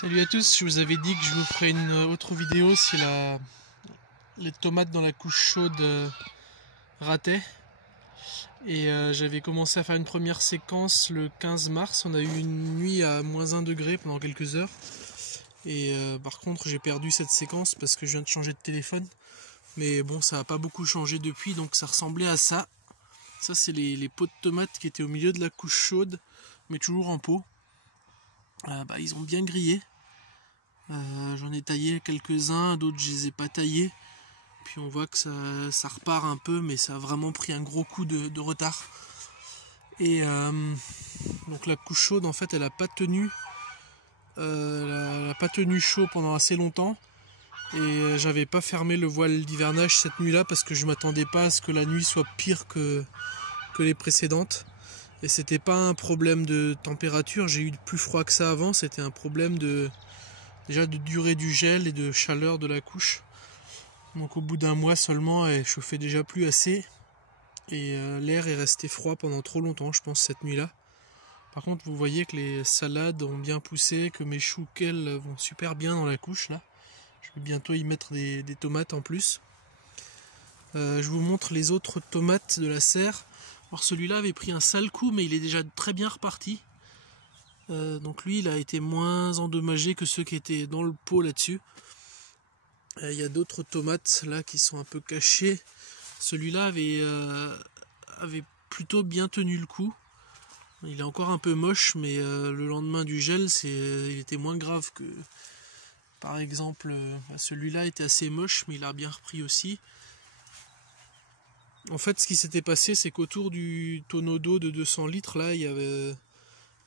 Salut à tous, je vous avais dit que je vous ferai une autre vidéo si les tomates dans la couche chaude rataient. Et j'avais commencé à faire une première séquence le 15 mars, on a eu une nuit à -1 degré pendant quelques heures. Et par contre j'ai perdu cette séquence parce que je viens de changer de téléphone. Mais bon, ça n'a pas beaucoup changé depuis, donc ça ressemblait à ça. Ça c'est les pots de tomates qui étaient au milieu de la couche chaude, mais toujours en pot. Ils ont bien grillé. J'en ai taillé quelques-uns, d'autres je les ai pas taillés. Puis on voit que ça repart un peu, mais ça a vraiment pris un gros coup de retard. Et donc la couche chaude, en fait, elle a pas tenu. Elle a pas tenu chaud pendant assez longtemps. Et j'avais pas fermé le voile d'hivernage cette nuit-là parce que je m'attendais pas à ce que la nuit soit pire que les précédentes. Et c'était pas un problème de température, j'ai eu plus froid que ça avant, c'était un problème déjà de durée du gel et de chaleur de la couche. Donc au bout d'un mois seulement, elle chauffait déjà plus assez. Et l'air est resté froid pendant trop longtemps, je pense, cette nuit-là. Par contre, vous voyez que les salades ont bien poussé, que mes choux kale vont super bien dans la couche là. Je vais bientôt y mettre des tomates en plus. Je vous montre les autres tomates de la serre. Alors celui-là avait pris un sale coup, mais il est déjà très bien reparti. Donc lui, il a été moins endommagé que ceux qui étaient dans le pot là-dessus. Il y a d'autres tomates là qui sont un peu cachées. Celui-là avait plutôt bien tenu le coup. Il est encore un peu moche, mais le lendemain du gel, il était moins grave que... Par exemple, celui-là était assez moche, mais il a bien repris aussi. En fait, ce qui s'était passé, c'est qu'autour du tonneau d'eau de 200 litres, là, il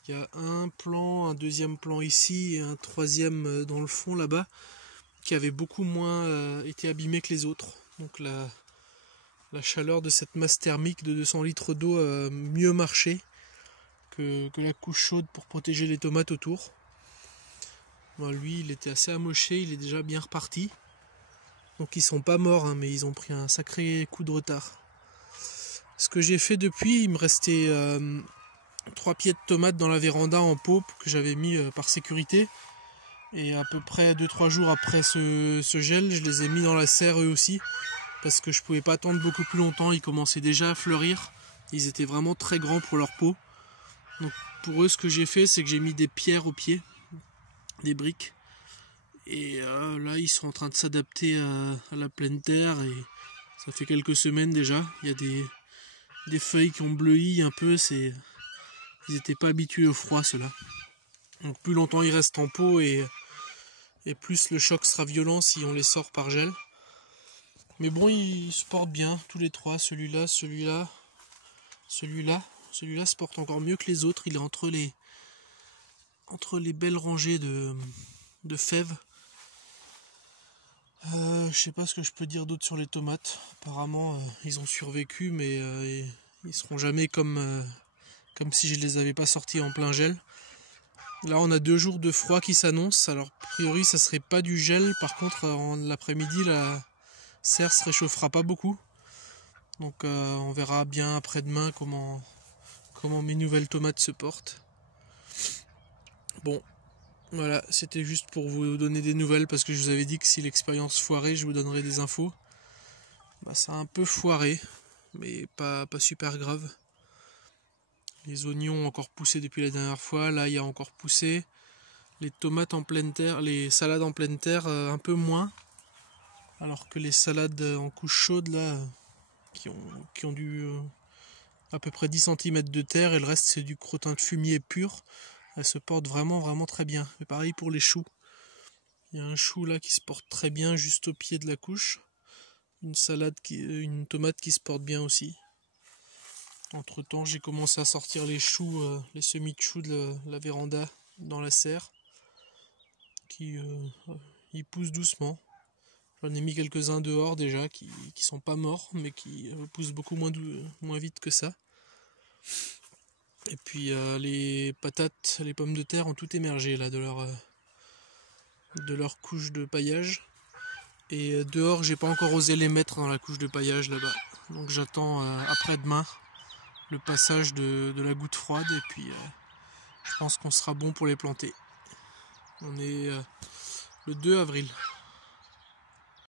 y a un plan, un deuxième plan ici, et un troisième dans le fond, là-bas, qui avait beaucoup moins été abîmé que les autres. Donc la chaleur de cette masse thermique de 200 litres d'eau a mieux marché que la couche chaude pour protéger les tomates autour. Bon, lui, il était assez amoché, il est déjà bien reparti. Donc ils sont pas morts, hein, mais ils ont pris un sacré coup de retard. Ce que j'ai fait depuis, il me restait 3 pieds de tomates dans la véranda en pot que j'avais mis par sécurité. Et à peu près 2-3 jours après ce gel, je les ai mis dans la serre eux aussi. Parce que je pouvais pas attendre beaucoup plus longtemps, ils commençaient déjà à fleurir. Ils étaient vraiment très grands pour leur peau. Donc pour eux, ce que j'ai fait, c'est que j'ai mis des pierres aux pieds, des briques. Et là, ils sont en train de s'adapter à la pleine terre. Et ça fait quelques semaines déjà. Il y a des feuilles qui ont bleui un peu. Ils n'étaient pas habitués au froid, ceux-là. Donc plus longtemps ils restent en pot et plus le choc sera violent si on les sort par gel. Mais bon, ils se portent bien, tous les trois. Celui-là, celui-là, celui-là. Celui-là se porte encore mieux que les autres. Il est entre les belles rangées de fèves. Je sais pas ce que je peux dire d'autre sur les tomates. Apparemment, ils ont survécu, mais ils seront jamais comme si je les avais pas sortis en plein gel. Là, on a 2 jours de froid qui s'annoncent. Alors, a priori, ça serait pas du gel. Par contre, en l'après-midi, la serre se réchauffera pas beaucoup. Donc, on verra bien après-demain comment mes nouvelles tomates se portent. Bon, voilà, c'était juste pour vous donner des nouvelles parce que je vous avais dit que si l'expérience foirait, je vous donnerais des infos. Ça a un peu foiré, mais pas super grave. Les oignons ont encore poussé depuis la dernière fois, là il y a encore poussé. Les tomates en pleine terre, les salades en pleine terre, un peu moins. Alors que les salades en couche chaude, là, qui ont du à peu près 10 cm de terre, et le reste c'est du crottin de fumier pur. Elles se portent vraiment très bien. Et pareil pour les choux. Il y a un chou là qui se porte très bien juste au pied de la couche. Une tomate qui se porte bien aussi. Entre temps, j'ai commencé à sortir les choux, les semis de choux de la véranda dans la serre. Ils poussent doucement. J'en ai mis quelques-uns dehors déjà qui sont pas morts, mais qui poussent beaucoup moins vite que ça. Et puis les patates, les pommes de terre ont tout émergé là de leur couche de paillage. Et dehors, j'ai pas encore osé les mettre dans la couche de paillage là-bas. Donc j'attends après-demain le passage de la goutte froide et puis je pense qu'on sera bon pour les planter. On est le 2 avril.